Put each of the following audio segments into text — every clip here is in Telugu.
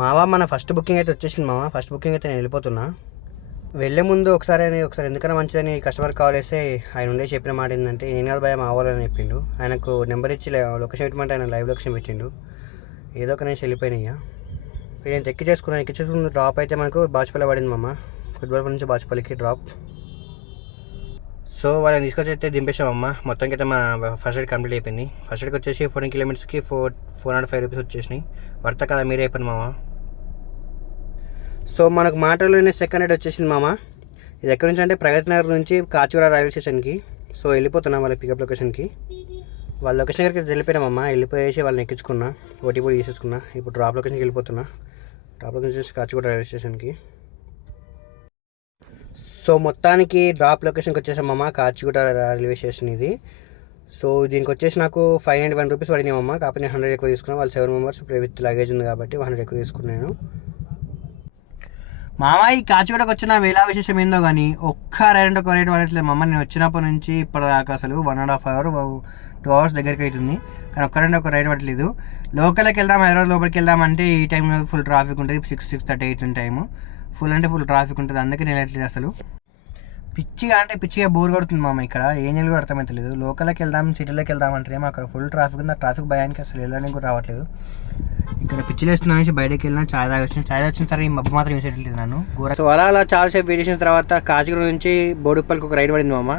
మావా మన ఫస్ట్ బుకింగ్ అయితే వచ్చేసింది మావా. ఫస్ట్ బుకింగ్ అయితే నేను వెళ్ళిపోతున్నా. వెళ్ళే ముందు ఒకసారి ఎందుకన్నా మంచిదని కస్టమర్ కాల్ చేస్తే ఆయన ఉండే చెప్పిన మాట ఏంటంటే నేను కాదు భయం అవ్వాలని చెప్పిండు. ఆయనకు నెంబర్ ఇచ్చి లొకేషన్ పెట్టమంటే ఆయన లైవ్ లొకేషన్ పెట్టిండు. ఏదో ఒక నుంచి వెళ్ళిపోయినాయి. నేను ఎక్కించేసుకున్న డ్రాప్ అయితే మనకు బాచుపల్లి పడింది మామ. కుద్బల్పల్లి నుంచి బాచుపల్లికి డ్రాప్. సో వాళ్ళని తీసుకొచ్చి అయితే దింపేసామమ్మ. మొత్తానికి అయితే మా ఫస్ట్ ఎయిడ్ కంప్లీట్ అయిపోయింది. ఫస్ట్ ఎయిడ్కి వచ్చేసి 14 కిలోమీటర్స్కి 405 రూపీస్ వచ్చేసినాయి. వర్త కదా మీరే అయిపోయింది మామ. సో మనకు మాటలోనే సెకండ్ ఎయిడ్ వచ్చేసింది మామ. ఇది ఎక్కడి నుంచి అంటే ప్రగతి నగర్ నుంచి కాచిగూడ రైల్వే స్టేషన్కి. సో వెళ్ళిపోతున్నాం వాళ్ళ పికప్ లొకేషన్కి. వాళ్ళ లొకేషన్ దగ్గరికి వెళ్ళిపోయినామమ్మ. వెళ్ళిపోయేసి వాళ్ళని ఎక్కించుకున్నా, ఓటీపీ తీసేసుకున్నా. ఇప్పుడు డ్రాప్ లొకేషన్కి వెళ్ళిపోతున్నా. డ్రాప్ లొకేషన్ వచ్చేసి కాచిగూడ రైల్వే స్టేషన్కి. సో మొత్తానికి డ్రాప్ లొకేషన్కి వచ్చేసామమ్మ, కాచిగూడ రైల్వే స్టేషన్ ఇది. సో దీనికి వచ్చేసి నాకు 591 రూపీస్ పడినామమ్మ. కాకపోతే నేను 100 ఎక్కువ తీసుకున్నాను. వాళ్ళు 7 మెంబర్స్ విత్ లగేజ్ ఉంది కాబట్టి 100 ఎక్కువ తీసుకున్నాను. మామ ఈ కాచిగూడకు వచ్చిన వేళా విశేషం ఏందో కానీ ఒక్క రైడ్ ఒక రైడ్ పడట్లేదు మమ్మ. నేను వచ్చినప్పటి నుంచి ఇప్పటిదాకా అసలు 1.5 అవర్ 2 అవర్స్ దగ్గరికి అవుతుంది, కానీ ఒక్క రైడ్ ఒక రైడ్ పడట్లేదు. లోకల్కి వెళ్దాం, హైదరాబాద్ లోపలికి వెళ్దామంటే ఈ టైంలో ఫుల్ ట్రాఫిక్ ఉంటుంది. 6:30 అవుతుంది టైము. ఫుల్ అంటే ఫుల్ ట్రాఫిక్ ఉంటుంది, అందుకే నేను వెళ్ళట్లేదు అసలు. పిచ్చిగా బోర్ కొడుతుంది మామ. ఇక్కడ ఏం కూడా అర్థమవుతలేదు. లోకల్కి వెళ్దాం, సిటీలోకి వెళ్దాం అంటే అక్కడ ఫుల్ ట్రాఫిక్ ఉంది. ఆ ట్రాఫిక్ భయానికి అసలు వెళ్ళడానికి కూడా రావట్లేదు. ఇక్కడ పిచ్చిలేస్తున్నా అనేసి బయటకు వెళ్ళినా చాయ్ తాగొచ్చిన తర్వాత ఈ మబ్బు మాత్రం వేసేట్లేదు నన్ను. సో అలా చాలాసేపు వెయిట్ చేసిన తర్వాత కాచిగూడ నుంచి బోడుప్పల్కి ఒక రైడ్ పడింది మామ.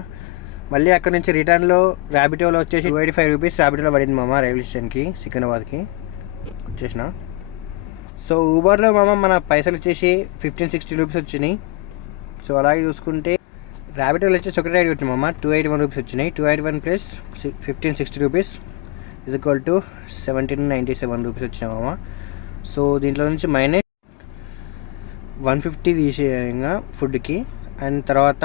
మళ్ళీ అక్కడ నుంచి రిటర్న్లో ర్యాపిడోలో వచ్చేసి 285 రూపీస్ ర్యాపిడోలో పడింది మామ. రైల్వే స్టేషన్కి సికింద్రాబాద్కి వచ్చేసిన. సో ఊబర్లో మామ మన పైసలు వచ్చేసి 1560 రూపీస్ వచ్చినాయి. సో అలాగే చూసుకుంటే ర్యాపిడోలో వచ్చేసి ఒకటి రైడ్ వచ్చింది మామ. 281 రూపీస్ వచ్చినాయి. 281 plus 1560 rupees is equal to 1797 rupees వచ్చినాయి మామ. సో దీంట్లో నుంచి మైనస్ 150 తీసేయంగా ఫుడ్కి, అండ్ తర్వాత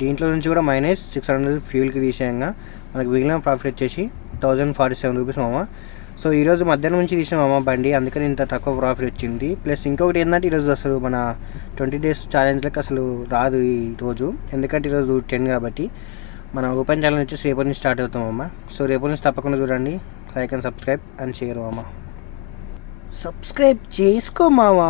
దీంట్లో నుంచి కూడా మైనస్ 600 ఫ్యూల్కి తీసేయంగా మనకి మిగిలిన ప్రాఫిట్ వచ్చేసి 1047 రూపీస్ మామ. సో ఈరోజు మధ్యాహ్నం నుంచి తీసిన మామ బండి, అందుకని ఇంత తక్కువ ప్రాఫిట్ వచ్చింది. ప్లస్ ఇంకొకటి ఏంటంటే ఈరోజు అసలు మన 20 days ఛాలెంజ్లకు అసలు రాదు ఈరోజు, ఎందుకంటే ఈరోజు 10 కాబట్టి. మన ఓపెన్ ఛాలెంజ్ వచ్చేసి రేపటి నుంచి స్టార్ట్ అవుతాం అమ్మ. సో రేపటి నుంచి తప్పకుండా చూడండి. Like and subscribe and share మామ. సబ్స్క్రైబ్ చేసుకో మామ.